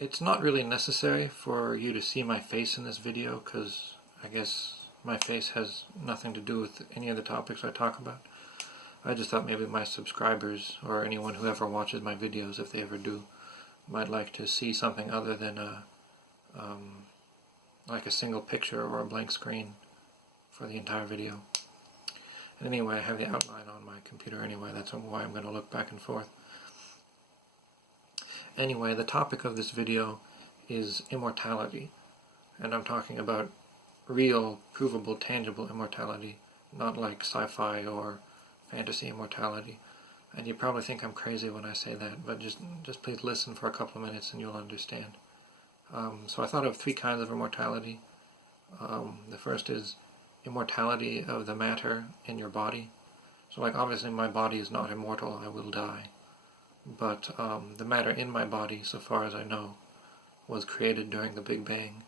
It's not really necessary for you to see my face in this video, because I guess my face has nothing to do with any of the topics I talk about. I just thought maybe my subscribers, or anyone who ever watches my videos, if they ever do, might like to see something other than like a single picture or a blank screen for the entire video. And anyway, I have the outline on my computer anyway, that's why I'm going to look back and forth. Anyway, the topic of this video is immortality, and I'm talking about real, provable, tangible immortality, not like sci-fi or fantasy immortality. And you probably think I'm crazy when I say that, but just please listen for a couple of minutes and you'll understand. So I thought of three kinds of immortality. The first is immortality of the matter in your body. So like obviously my body is not immortal, I will die. But the matter in my body, so far as I know, was created during the Big Bang,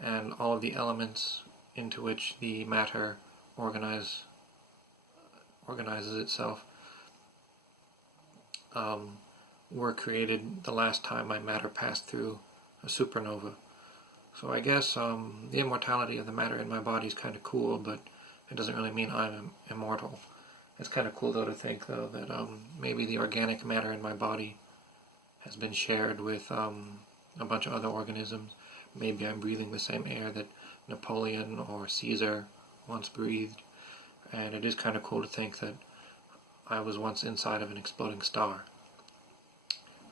and all of the elements into which the matter organizes itself were created the last time my matter passed through a supernova. So I guess the immortality of the matter in my body is kind of cool, but it doesn't really mean I'm immortal. It's kind of cool though to think though that maybe the organic matter in my body has been shared with a bunch of other organisms. Maybe I'm breathing the same air that Napoleon or Caesar once breathed, and it is kind of cool to think that I was once inside of an exploding star.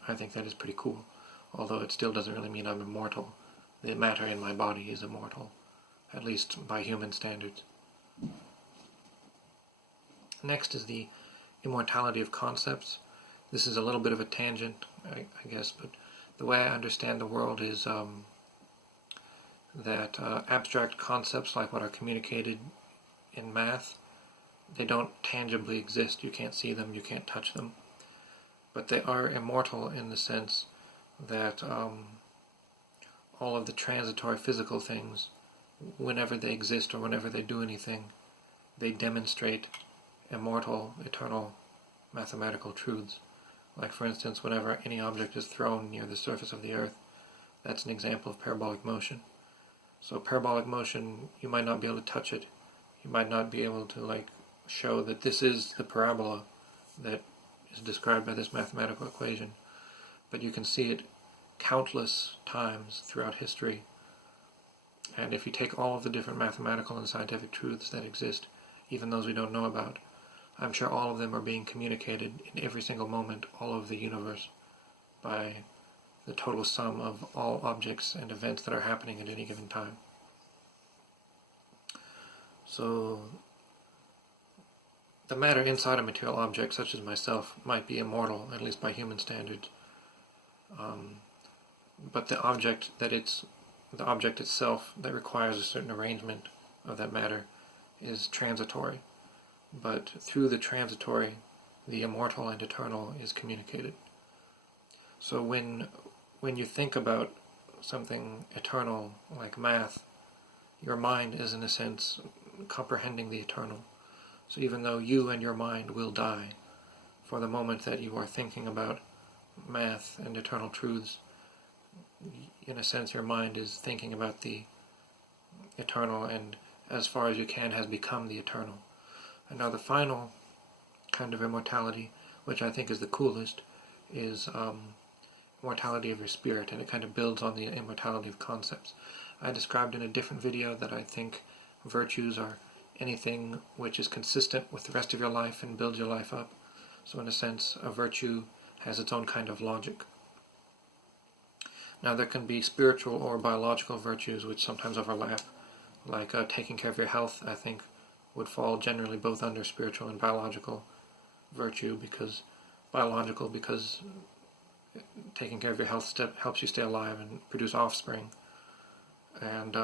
I think that is pretty cool, although it still doesn't really mean I'm immortal. The matter in my body is immortal, at least by human standards. Next is the immortality of concepts. This is a little bit of a tangent, I guess, but the way I understand the world is that abstract concepts like what are communicated in math, they don't tangibly exist. You can't see them, you can't touch them. But they are immortal in the sense that all of the transitory physical things, whenever they exist or whenever they do anything, they demonstrate immortal, eternal mathematical truths. Like for instance, whenever any object is thrown near the surface of the earth, that's an example of parabolic motion. So parabolic motion, you might not be able to touch it. You might not be able to show that this is the parabola that is described by this mathematical equation. But you can see it countless times throughout history. And if you take all of the different mathematical and scientific truths that exist, even those we don't know about, I'm sure all of them are being communicated in every single moment, all over the universe, by the total sum of all objects and events that are happening at any given time. So the matter inside a material object, such as myself, might be immortal, at least by human standards. But the object itself that requires a certain arrangement of that matter is transitory. But through the transitory, the immortal and eternal is communicated. So when you think about something eternal like math, your mind is in a sense comprehending the eternal. So even though you and your mind will die, for the moment that you are thinking about math and eternal truths, in a sense your mind is thinking about the eternal, and as far as you can has become the eternal. And now the final kind of immortality, which I think is the coolest, is immortality of your spirit, and it kind of builds on the immortality of concepts. I described in a different video that I think virtues are anything which is consistent with the rest of your life and builds your life up. So in a sense, a virtue has its own kind of logic. Now there can be spiritual or biological virtues which sometimes overlap, like taking care of your health, I think, would fall generally both under spiritual and biological virtue, because taking care of your health helps you stay alive and produce offspring. And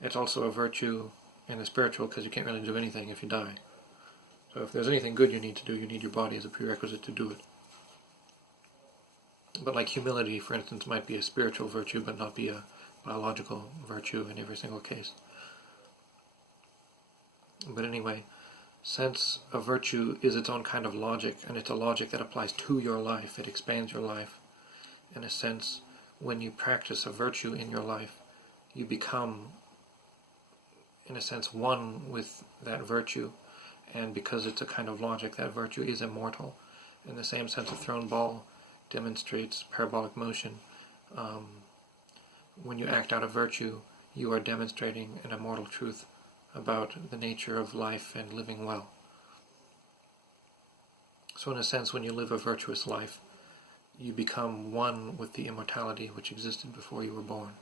it's also a virtue in the spiritual, because you can't really do anything if you die. So if there's anything good you need to do, you need your body as a prerequisite to do it. But like humility, for instance, might be a spiritual virtue but not be a biological virtue in every single case. But anyway, since a virtue is its own kind of logic, and it's a logic that applies to your life, it expands your life, in a sense, when you practice a virtue in your life, you become, in a sense, one with that virtue. And because it's a kind of logic, that virtue is immortal. In the same sense, a thrown ball demonstrates parabolic motion. When you act out of virtue, you are demonstrating an immortal truth about the nature of life and living well. So in a sense, when you live a virtuous life, you become one with the immortality which existed before you were born.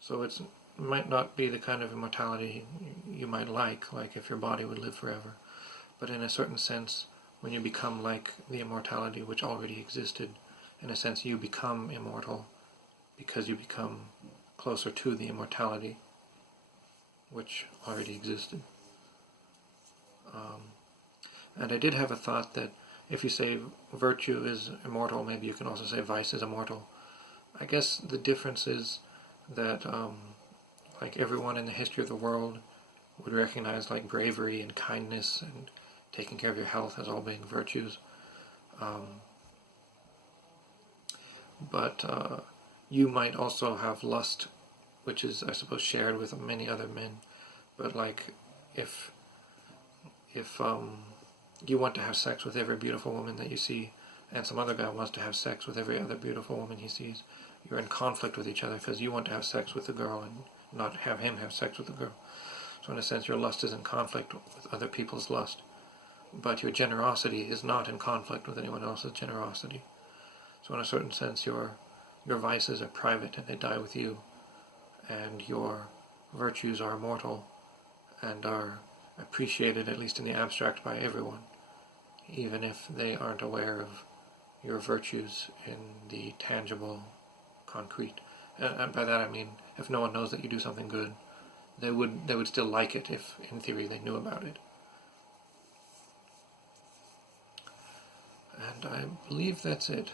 So it might not be the kind of immortality you might like if your body would live forever, but in a certain sense, when you become like the immortality which already existed, in a sense you become immortal because you become closer to the immortality which already existed. And I did have a thought that if you say virtue is immortal, maybe you can also say vice is immortal. I guess the difference is that like everyone in the history of the world would recognize like bravery and kindness and taking care of your health as all being virtues. But you might also have lust, which is, I suppose, shared with many other men. But like if you want to have sex with every beautiful woman that you see, and some other guy wants to have sex with every other beautiful woman he sees, you're in conflict with each other because you want to have sex with the girl and not have him have sex with the girl. So in a sense, your lust is in conflict with other people's lust. But your generosity is not in conflict with anyone else's generosity. So in a certain sense, your vices are private and they die with you, and your virtues are immortal and are appreciated, at least in the abstract, by everyone, even if they aren't aware of your virtues in the tangible, concrete. And by that I mean, if no one knows that you do something good, they would still like it if, in theory, they knew about it. And I believe that's it.